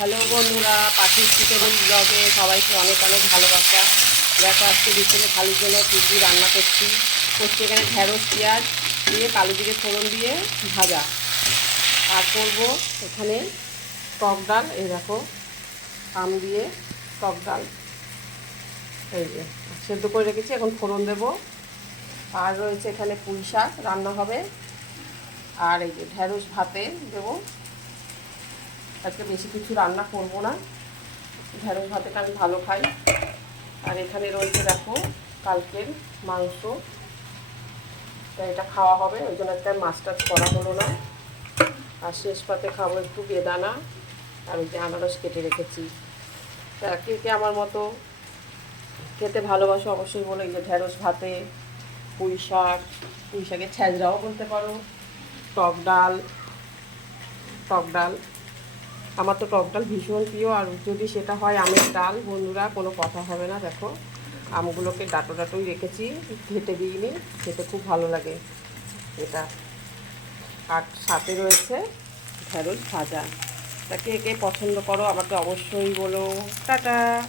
Hello বন্ধুরা, পাখির chicken ব্লগে সবাইকে অনেক অনেক ভালোবাসা। দেখো আজকে বিকেলে খালির জন্য কী কী রান্না করছি। করছি এখানে ঢেঁড়স, পেঁয়াজ দিয়ে কালো দিকে ফোড়ন দিয়ে ভাজা। আর করব এখানে টক ডাল, এই দেখো, আম দিয়ে টক ডাল। এই যে, সেদ্ধ করে রেখেছি, এখন ফোড়ন দেবো। আর রয়েছে এখানে পুঁই শাক রান্না হবে। আর এই যে ঢেঁড়স ভাতে দেবো। আজকে বেশি কিছু রান্না করব না। ঢেঁড়স ভাতেটা আমি ভালো খাই। আর এখানে রয়েছে দেখো, কালকের মাংস। এটা খাওয়া হবে, ওই জন্য একটা মাছ টাছ করা হলো না। আর শেষ পাতে খাব একটু বেদানা আর ওই যে আনারস কেটে রেখেছি। কে কে আমার মতো খেতে ভালোবাসো অবশ্যই বলো, এই যে ঢেঁড়স ভাতে, পুঁই শাক, পুঁই শাকের ছ্যাঁচড়াও বলতে পারো, টক ডাল টক ডাল। আমার তো টক ডাল ভীষণ প্রিয়, আর যদি সেটা হয় আমের ডাল, বন্ধুরা, কোনো কথা হবে না, দেখো। আমগুলোকে ডাটো ডাটোই রেখেছি, ঘেটে দিইনি, খেতে খুব ভালো লাগে এটা। আর সাথে রয়েছে ঢেঁড়স ভাজা। তা কে কে পছন্দ করো আমাকে অবশ্যই বলো। টাটা!